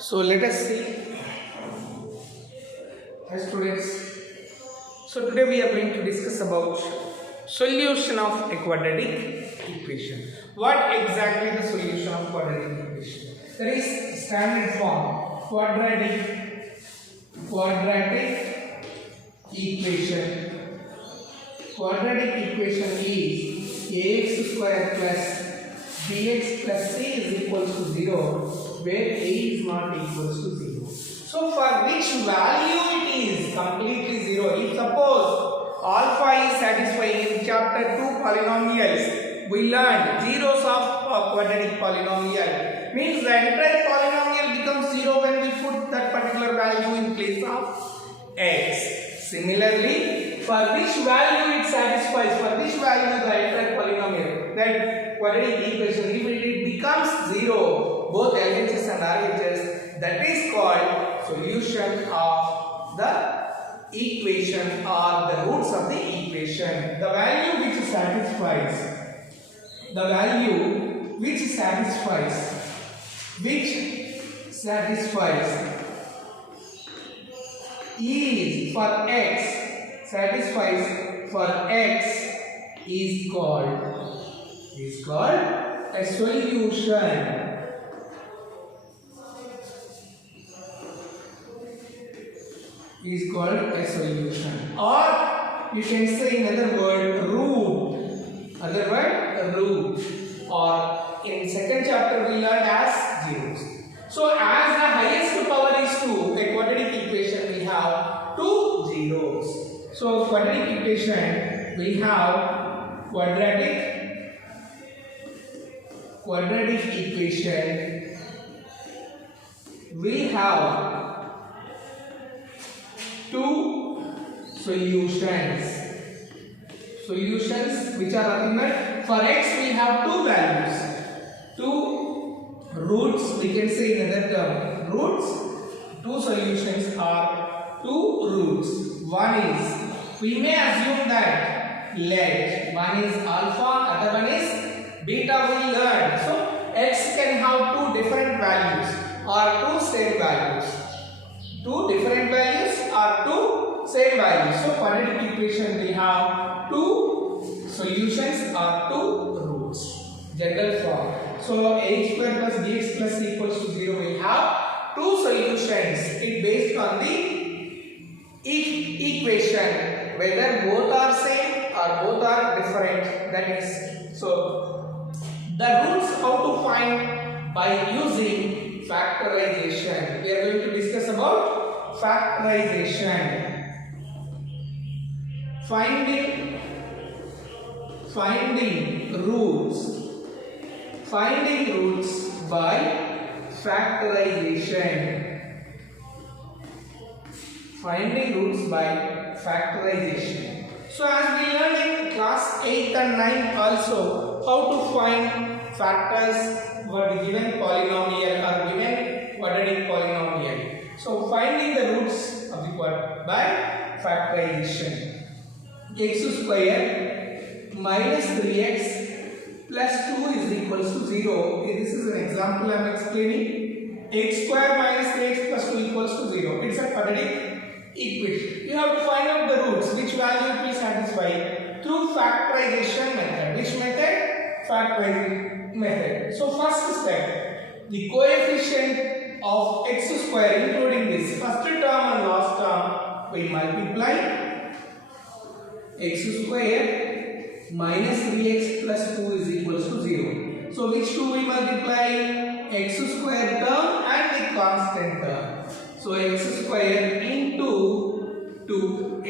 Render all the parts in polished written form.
So let us see. Hi students. So today we are going to discuss about solution of a quadratic equation. What exactly the solution of quadratic equation? There is standard form quadratic equation. Quadratic equation is ax square plus bx plus c is equals to 0 where a is not equals to 0. So for which value it is completely 0. If suppose alpha is satisfying in chapter 2 polynomials, we learned zeros of quadratic polynomial means the entire polynomial becomes 0 when we put that particular value in place of x. Similarly, for which value it satisfies, for which value the entire polynomial, that quadratic equation, if it becomes 0, both LHS and RHS, that is called solution of the equation or the roots of the equation. The value which satisfies, is for x is called a solution. Is called a solution, or you can say another word root, or in second chapter we learned as zeros. So as the highest power is 2, a quadratic equation we have 2 zeros. So quadratic equation we have quadratic equation we have 2 solutions which are nothing but for x we have 2 values, 2 roots, we can say in another term roots. 2 solutions are 2 roots. One is, we may assume that let one is alpha, other one is beta, we learned. So x can have 2 different values or 2 same values. 2 different values or 2 same values. So quadratic equation we have 2 solutions or 2 roots. General form. So a square plus bx plus c equals to 0. We have 2 solutions. It based on the equation whether both are same or both are different. That is, so the roots how to find by using factorization. We are going to discuss about factorization. Finding roots by factorization. So as we learned in class 8 and 9 also, how to find factors for the given polynomial or given quadratic polynomial. So finding the roots of the quadratic by factorization. X square minus 3x plus 2 is equals to 0. Okay, this is an example I am explaining. X square minus 3x plus 2 equals to 0. It's a quadratic equation. You have to find out the roots, which value it will satisfy through factorization method. Which method? Factorization method. So first step, the coefficient of x square including this first term and last term, we multiply x square minus 3x plus 2 is equals to 0. So which 2 we multiply? X square term and the constant term. So x square into 2,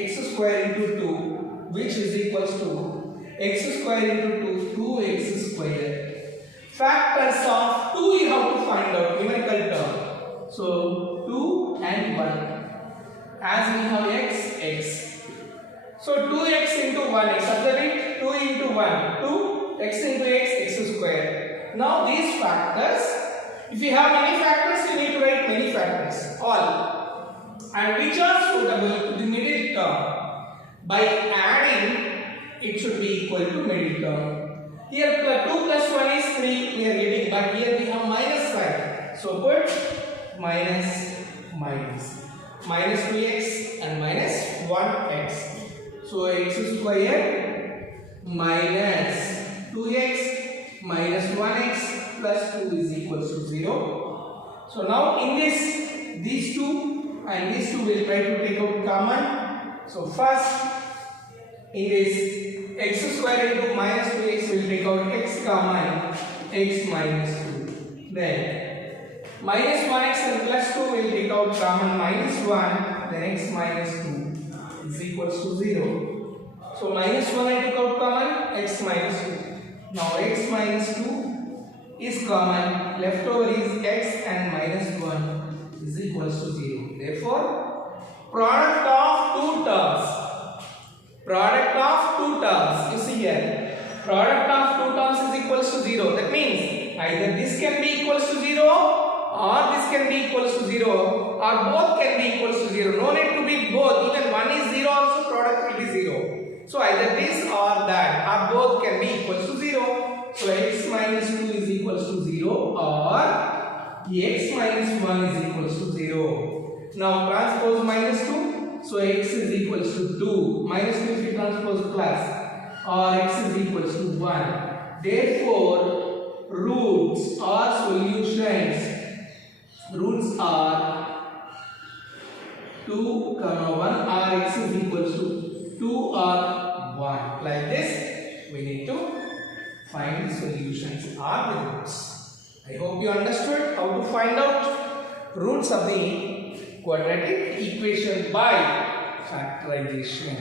which is equals to x square into 2, 2x square. Factors of 2 you have to find out, numerical term. So 2 and 1. As we have x. So 2x into 1x, observe 2 into 1, 2, x into x square. Now these factors, if you have many factors, you need to write many factors, all. And which are suitable to the middle term. By adding, it should be equal to middle term. Here 2 plus 1 is 3, we are getting, but here we have minus sign. So put minus minus. Minus 2x and minus 1x. So x square minus 2x minus 1x plus 2 is equals to 0. So now in this, these two and these two will try to take out common. So first in this x square into minus 2x will take out x common, x minus 2. Then minus 1x and plus 2 will take out common minus 1, then x minus 2 is equals to 0. So minus 1 I took out common, x minus 2. Now x minus 2 is common, left over is x and minus 1 is equals to 0. Therefore, product of two terms, you see here, product of two terms is equals to 0. That means either this can be equals to 0 or this can be equals to 0 or both can be equals to 0. No need to be both. Even one is 0 also product will be 0. So either this or that or both can be equals to 0. So x minus 2 is equals to 0 or x minus 1 is equals to 0. Now transpose minus 2. So x is equals to 2. Minus 2 if you transpose plus or x is equals to 1. Therefore roots or solutions. Roots are 2, 1 or x is equals to 2 or 1. Like this, we need to find the solutions or the roots. I hope you understood how to find out roots of the quadratic equation by factorization.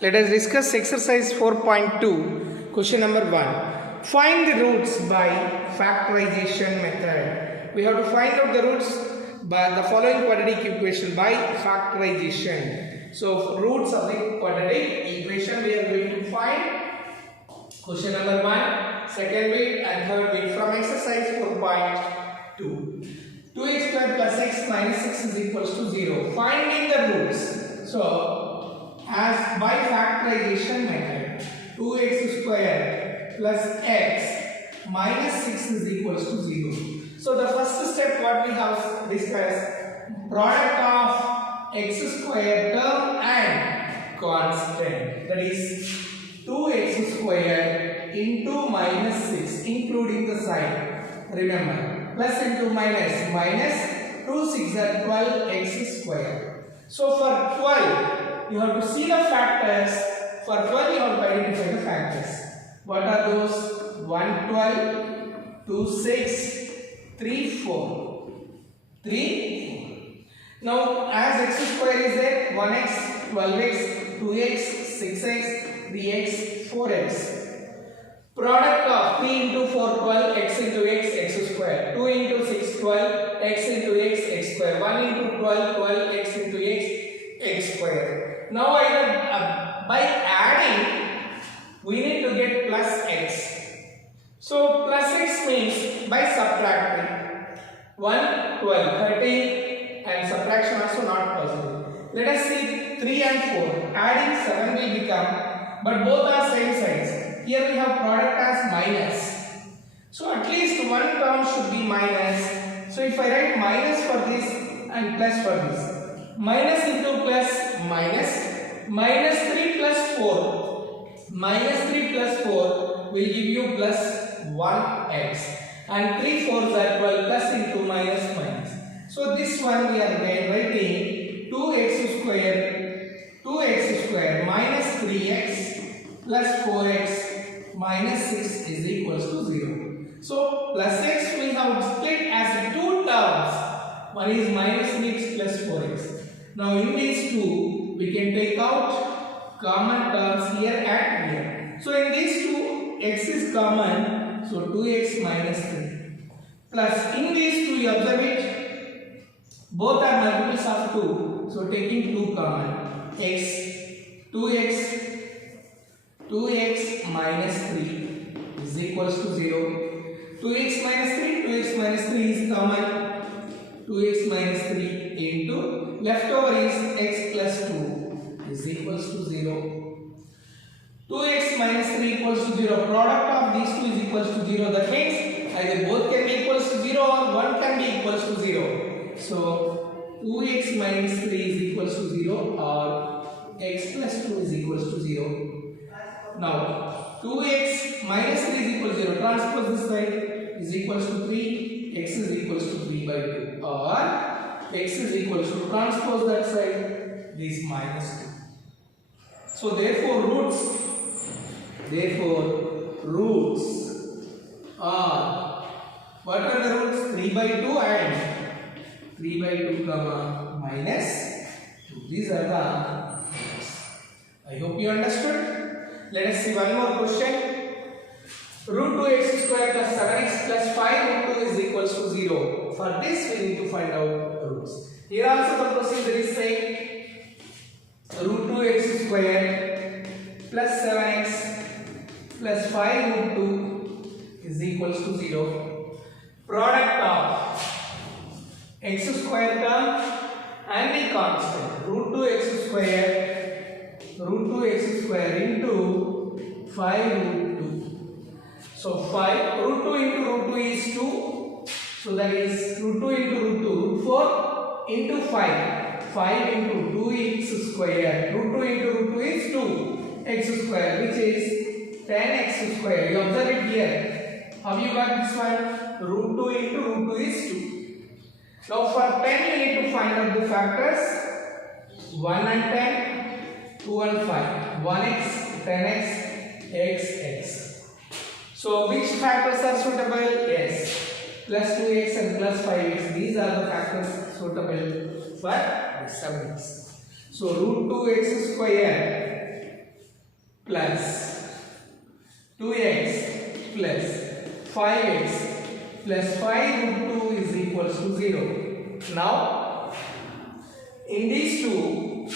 Let us discuss exercise 4.2, question number 1. Find the roots by factorization method. We have to find out the roots by the following quadratic equation by factorization. So, roots of the quadratic equation we are going to find. Question number 1, second bit and third bit from exercise 4.2. 2x square plus x minus 6 is equals to 0. Finding the roots. So, as by factorization method, 2x square plus x minus 6 is equals to 0. So the first step what we have discussed, product of x square term and constant, that is 2x square into minus 6 including the sign. Remember, plus into minus, minus 2 6 are 12x square. So for 12 you have to see the factors. For 12 you have to identify the factors. What are those? 1 12, 2 6, 3 4. 3 4. Now as x square is there, 1x, 12x, 2x, 6x, 3x, 4x. Product of 3 into 4 12, x into x square. 2 into 6 12, x into x square. 1 into 12 12, x into x square. Now by adding we need to get plus x. So plus x means by subtracting 1 12 13 and subtraction also not possible. Let us see 3 and 4. Adding 7 will become, but both are same signs. Here we have product as minus. So at least one term should be minus. So if I write minus for this and plus for this. Minus into plus minus, minus 3 plus 4, minus 3 plus 4 will give you plus 1x and 3 4s are 12 plus into minus minus. So this one we are writing 2x square minus 3x plus 4x minus 6 is equals to 0. So plus x we have split as two terms. One is minus 3x plus 4x. Now in these two we can take out common terms here and here. So in these two x is common, so 2x minus 3 plus in these two you observe it, both are multiples of 2, so taking 2 common, x 2x minus 3 is equals to 0. 2x minus 3 is common. 2x minus 3 into leftover is x plus 2 is equals to 0. 2x minus 3 equals to 0. Product of these two is equals to 0. That means either both can be equals to 0 or one can be equals to 0. So 2x minus 3 is equals to 0 or x plus 2 is equals to 0. Now 2x minus 3 is equals to 0. Transpose this side is equals to 3. X is equals to 3 by 2 or x is equals to transpose that side this minus 2. So therefore roots are, what are the roots? 3 by 2 and 3 by 2 comma minus 2. These are the roots. I hope you understood. Let us see one more question. Root 2x square plus 7x plus 5 root 2 is equals to 0. For this we need to find out roots. Here also the procedure is same. Root 2x square plus 7x plus 5 root 2 is equals to 0. Product of x square term and the constant root 2x square into 5 root 2. So 5 root 2 into root 2 is 2. So that is root 2 into root 2, root 4 into 5. 5 into 2x square. Root 2 into root 2 is 2x square, which is 10x square. You observe it here. How you got this one? Root 2 into root 2 is 2. Now for 10 you need to find out the factors. 1 and 10, 2 and 5. 1x, 10x, x. So which factors are suitable? Yes. Plus 2x and plus 5x. These are the factors suitable for this subjects. So root 2x square plus 2x plus 5x plus 5 root 2 is equals to 0. Now in these two,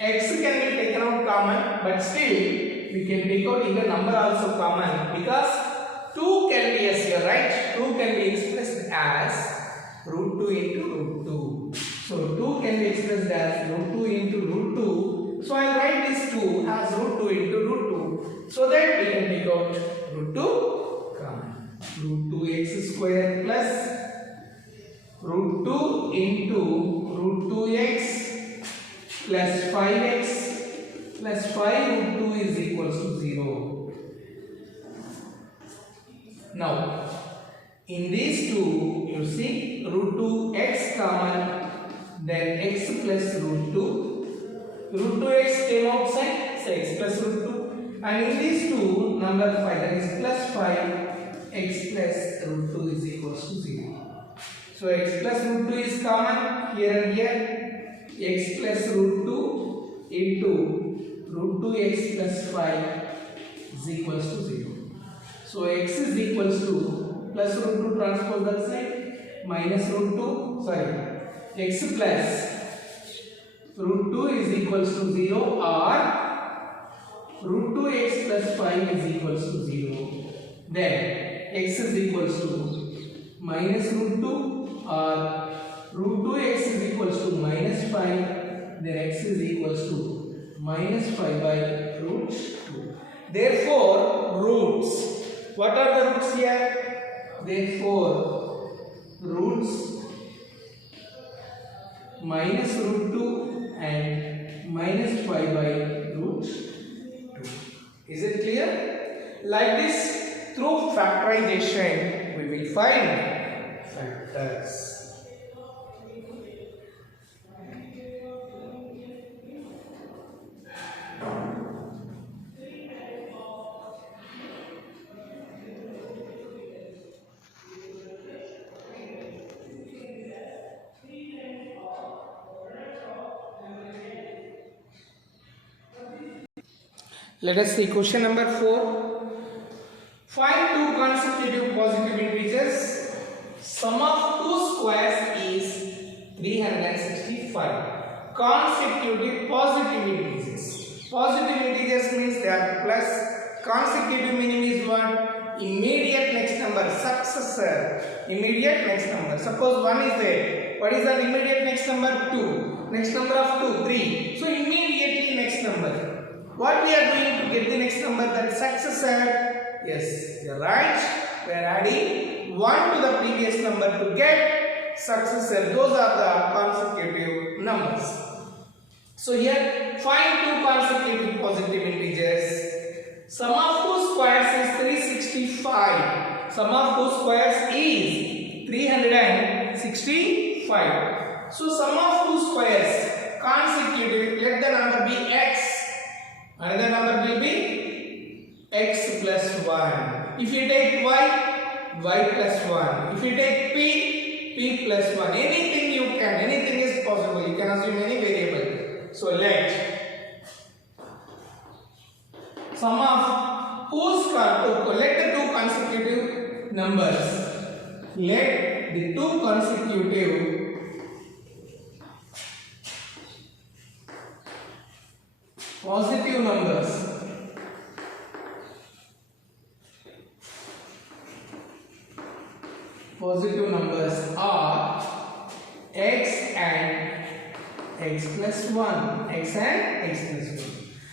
x can be taken out common, but still we can take out even number also common, because 2 can be as here, right? 2 can be expressed as root 2 into root 2. So 2 can be expressed as root 2 into root 2. So I will write this 2 as root 2 into root 2, so that we can take out root 2 common. Root 2x square plus root 2 into root 2x plus 5x plus 5 root 2 is equals to 0. Now in these two, you see root 2x common, then x plus root 2. Root 2x came outside, so x plus root 2. And in these two, number 5, that is plus 5, x plus root 2 is equals to 0. So x plus root 2 is common here and here. X plus root 2 into root 2x plus 5 is equals to 0. So x is equals to plus root 2 transpose that side minus root 2, sorry, x plus root 2 is equals to 0 or root 2x plus 5 is equals to 0. Then x is equals to minus root 2 or root 2x is equals to minus 5. Then x is equals to minus 5 by root 2. Therefore, roots. What are the roots here? Therefore, roots minus root 2 and minus 5 by root 2. Is it clear? Like this, through factorization, we will find factors. Let us see question number 4. Find two consecutive positive integers. Sum of two squares is 365. consecutive positive integers. Positive integers means they are plus. Consecutive meaning is what? Immediate next number, successor. Immediate next number. Suppose 1 is there. What is the immediate next number? 2. Next number of 2, 3. So immediately next number. What we are doing to get the next number? That successor. Yes, you are right. We are adding 1 to the previous number to get successor. Those are the consecutive numbers. So here find two consecutive positive integers. Sum of two squares is 365. Sum of two squares is 365. So sum of two squares consecutive, let the number be x. Another number will be x plus 1. If you take y, y plus 1. If you take p, p plus 1. Anything you can, anything is possible. You can assume any variable. So let sum of let the two consecutive numbers. Let the two consecutive positive numbers are x and x plus 1. X and x plus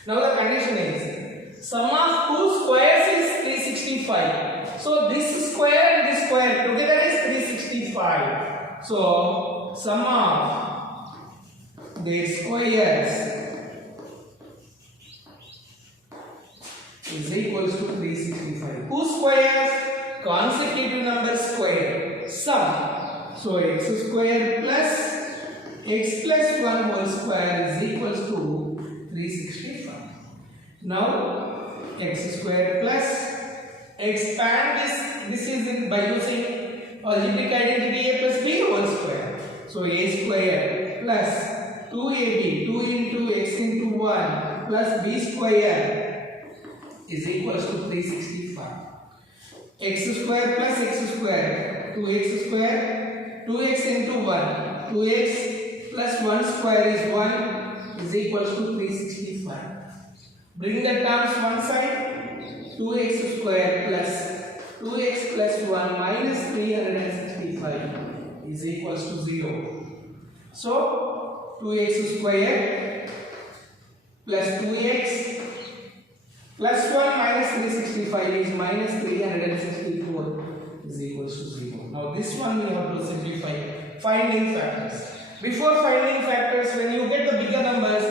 1. Now the condition is sum of two squares is 365. So this square and this square together is 365. So sum of the squares is equals to 365. Two squares, consecutive number square, sum. So x square plus x plus 1 whole square is equals to 365. Now x square plus expand this is by using algebraic identity a plus b whole square. So a square plus 2ab 2 into x into 1 plus b square is equals to 365. X square plus x square 2x square 2x into 1 2x plus 1 square is 1 is equals to 365. Bring the terms one side. 2x square plus 2x plus 1 minus 365 is equals to 0. So 2x square plus 2x plus 1 minus 365 is minus 364 is equals to 0. Now this one we have to simplify. Finding factors. Before finding factors, when you get the bigger numbers,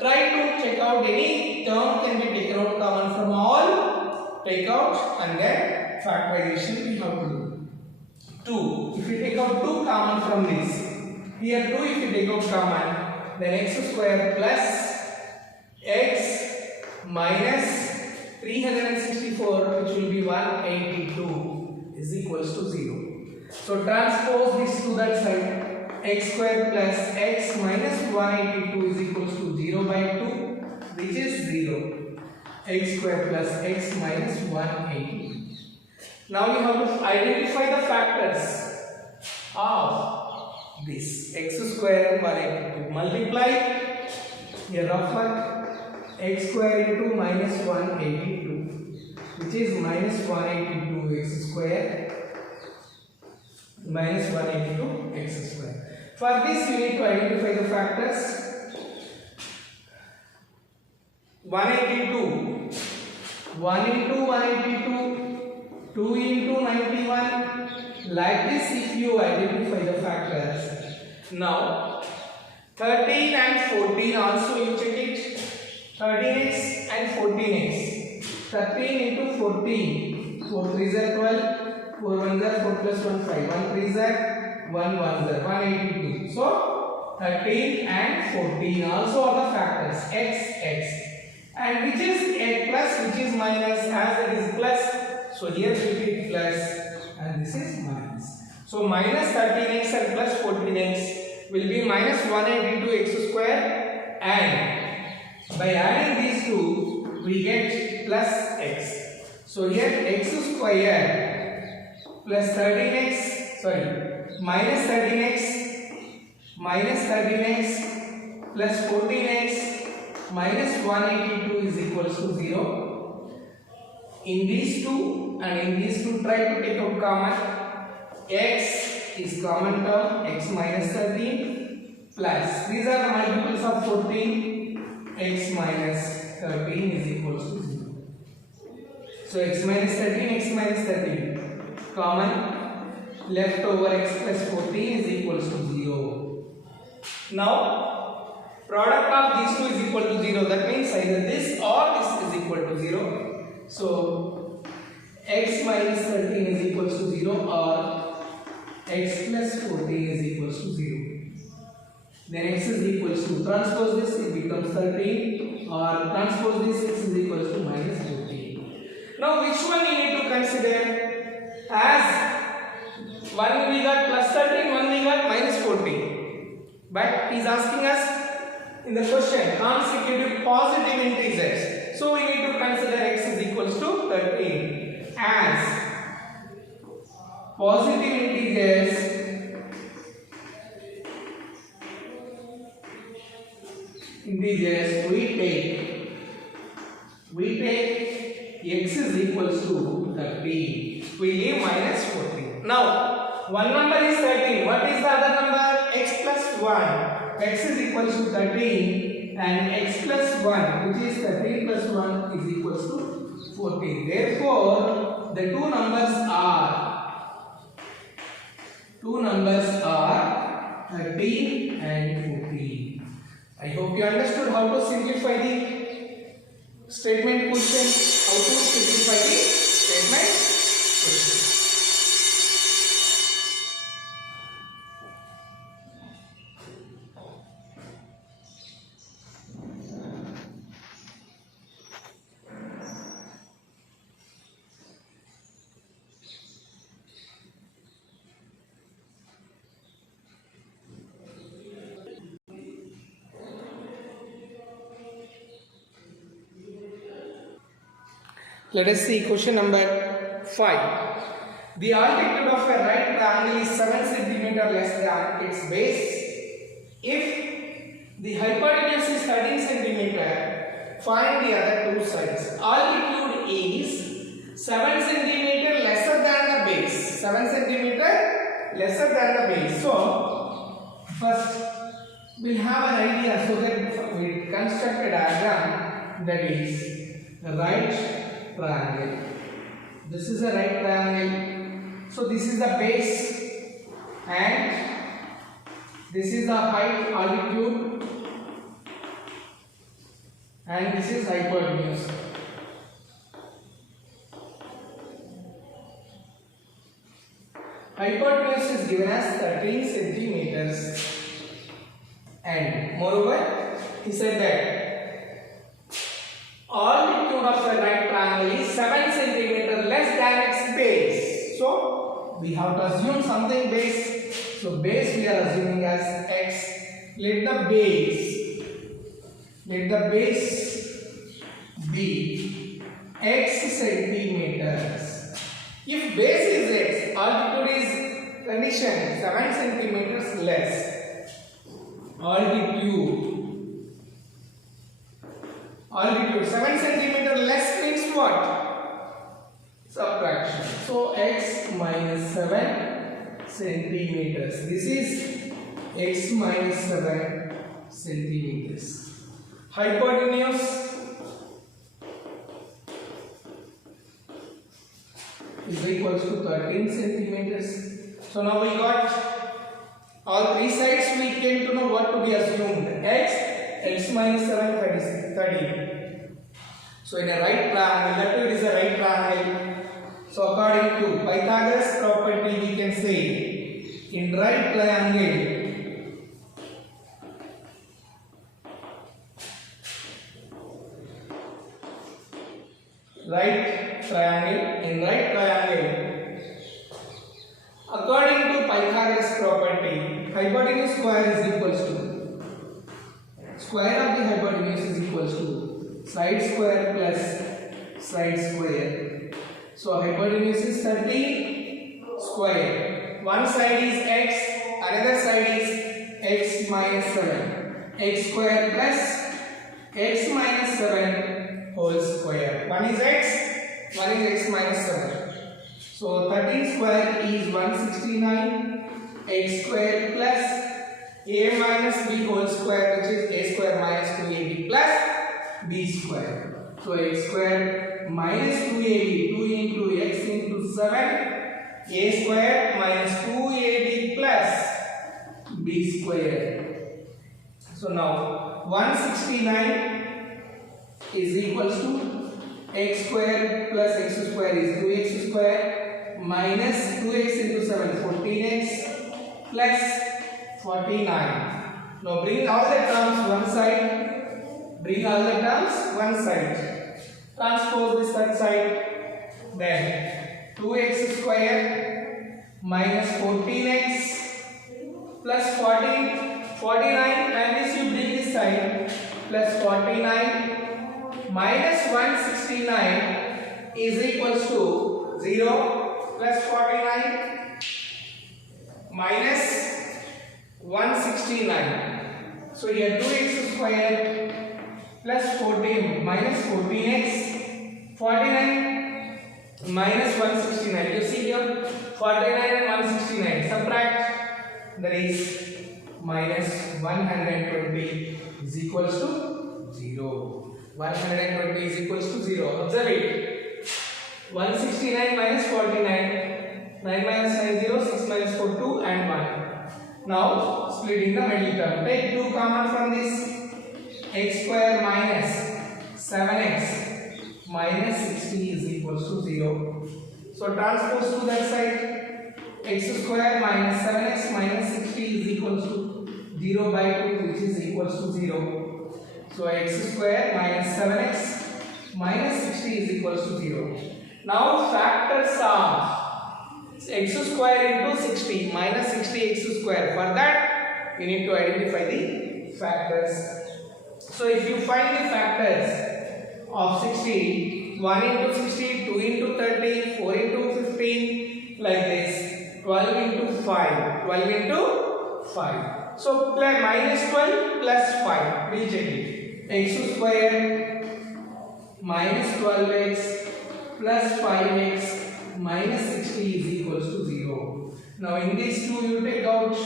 try to check out any term can be taken out common from all. Take out and then factorization we have to do. 2. If you take out 2 common from this, here 2 if you take out common, then x square plus x minus 364 which will be 182 is equals to 0. So transpose this to that side. X square plus x minus 182 is equals to 0 by 2 which is 0. X square plus x minus 180. Now you have to identify the factors of this x square and 182. Multiply here roughly x square into minus 182 which is minus 182 x square minus 182 x square. For this you need to identify the factors. 182 1 into 182 2 into 91. Like this if you identify the factors. Now 13 and 14 also you check it. 13x and 14x. 13 into 14. 4 3s are 12. 4 1s are 4 plus 1 5. 1 3s are 1 1s are 182. So 13 and 14 also are the factors. X x. And which is a plus, which is minus, as it is plus. So here will be plus and this is minus. So minus 13x and plus 14x will be minus 182 x square, and by adding these two we get plus x. So here x square plus 13x minus 13x plus 14x minus 182 is equals to 0. In these two and in these two, try to take out common. X is common term, x minus 13 plus, these are the multiples of 14, x minus 13 is equals to 0. So x minus 13 common, left over x plus 14 is equals to 0. Now product of these two is equal to 0, that means either this or this is equal to 0. So x minus 13 is equals to 0 or x plus 14 is equals to 0. Then x is equals to, transpose this, it becomes 13, or transpose this, x is equals to minus 14. Now which one you need to consider? As one we got plus 13, one we got minus 14. But he is asking us in the question consecutive positive integers. So we need to consider x is equals to 13 as positive integers we take x is equals to 13, we leave minus 14. Now one number is 13, what is the other number? X plus 1. X is equals to 13 and x plus 1, which is 13 plus 1 is equals to 14. Therefore the two numbers are 13 and 14. I hope you understood how to simplify the statement question, how to simplify the statement question. Let us see question number 5. The altitude of a right triangle is 7 cm less than its base. If the hypotenuse is 13 cm, find the other two sides. Altitude is 7 cm lesser than the base. 7 cm lesser than the base. So, first we'll have an idea so that we construct a diagram that is the right triangle. This is a right triangle. So this is the base and this is the height, altitude, and this is hypotenuse. Hypotenuse is given as 13 centimeters, and moreover he said that altitude of the right triangle is 7 cm less than its base. So we have to assume something base. So base we are assuming as x. Let the base be x centimeters. If base is x, altitude is condition 7 centimeters less. Altitude 7 centimeter less means what? Subtraction. So x minus 7 centimeters. This is x minus 7 centimeters. Hypotenuse is equals to 13 centimeters. So now we got all three sides. We came to know what to be assumed. X minus 7 is 30. So in a right triangle, that is a right triangle. So according to Pythagoras property, we can say in right triangle, according to Pythagoras property, hypotenuse square is equals to square of the hypotenuse is equals to side square plus side square. So hypotenuse is 30 square. One side is x, another side is x minus 7. x square plus x minus 7 whole square. One is x minus 7. So 13 square is 169, x square plus a minus b whole square, which is a square minus 2ab plus b square. So x square minus 2ab, 2 into x into 7, a square minus 2ab plus b square. So now 169 is equals to x square plus x square is 2x square minus 2x into 7, 14x plus 49. Now bring all the terms one side. Bring all the terms one side. Transpose this that side. Then 2x square minus 14x plus 49 and this you bring this side plus 49 minus 169 is equals to 0 plus 49 minus 169. So here 2x square plus 14 minus 14x, 49 minus 169. You see here 49 and 169. Subtract, that is minus 120 is equals to 0. 120 is equals to 0. Observe it. 169 minus 49. 9 minus 9 0. 6 minus 4 2 and 1. Now splitting the middle term. Take 2 common from this. X square minus 7x minus 60 is equals to 0. So transpose to that side. X square minus 7x minus 60 is equals to 0 by 2, which is equals to 0. So x square minus 7x minus 60 is equals to 0. Now factors are x square into 60 minus 60x square. For that you need to identify the factors. So if you find the factors of 60, 1 into 60, 2 into 30, 4 into 15, like this, 12 into 5, 12 into 5. So minus 12 plus 5, we'll check it. X square minus 12x plus 5x minus 60 is equals to 0. Now in these two you take out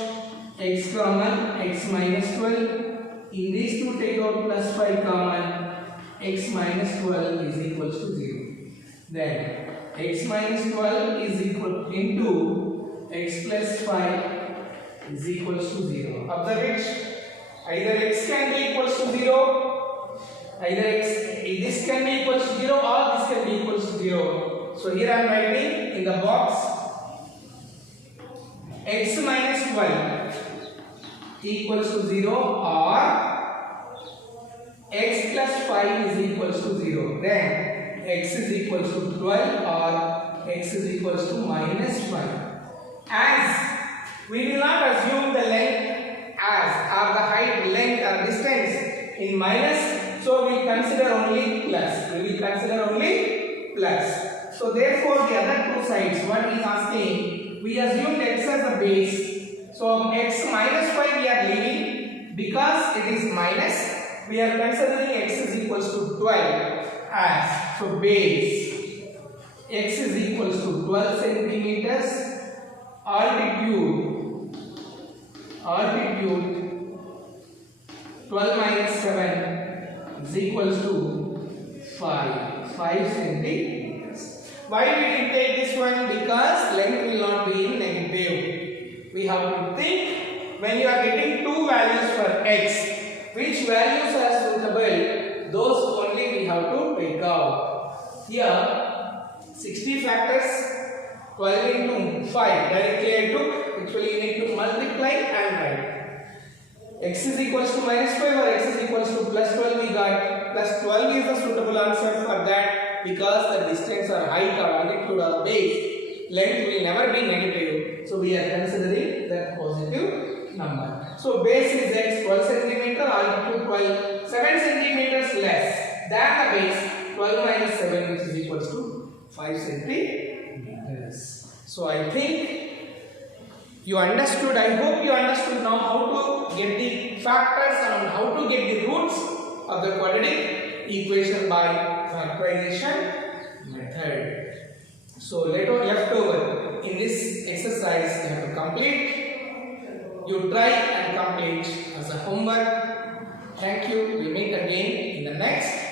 x common, x minus 12. In these two take out plus 5 common, x minus 12 is equals to 0. Then x minus 12 is equal into x plus 5 is equals to 0. Observe it. Either x can be equals to 0, either this can be equals to 0 or this can be equals to 0. So here I am writing in the box x minus 12 equals to 0 or x plus 5 is equals to 0. Then x is equals to 12 or x is equals to minus 5. As we will not assume the length as or the height, length or distance in minus, so we will consider only plus. We will consider only plus. So therefore the other two sides, what is asking, we assumed x as the base. So x minus 5 we are leaving because it is minus. We are considering x is equals to 12 as, so base x is equals to 12 centimeters, altitude 12 minus 7 is equals to 5 centimeters. Why did we take this one? Because length will not be in negative. We have to think when you are getting two values for x, which values are suitable, those only we have to take out. Here 60 factors, 12 into 5 directly I took, actually you need to multiply and write. X is equals to minus 5 or x is equals to plus 12 we got. Plus 12 is the suitable answer for that because the distance or height or altitude or base, length will never be negative. So we are considering that positive number. So base is x 12 centimeter, altitude 7 centimeters less than the base 12 minus 7, which is equals to 5 centimeters. So I think You understood, I hope you understood now how to get the factors and how to get the roots of the quadratic equation by factorization method. So left over in this exercise you have to complete. You try and complete as a homework. Thank you. We meet again in the next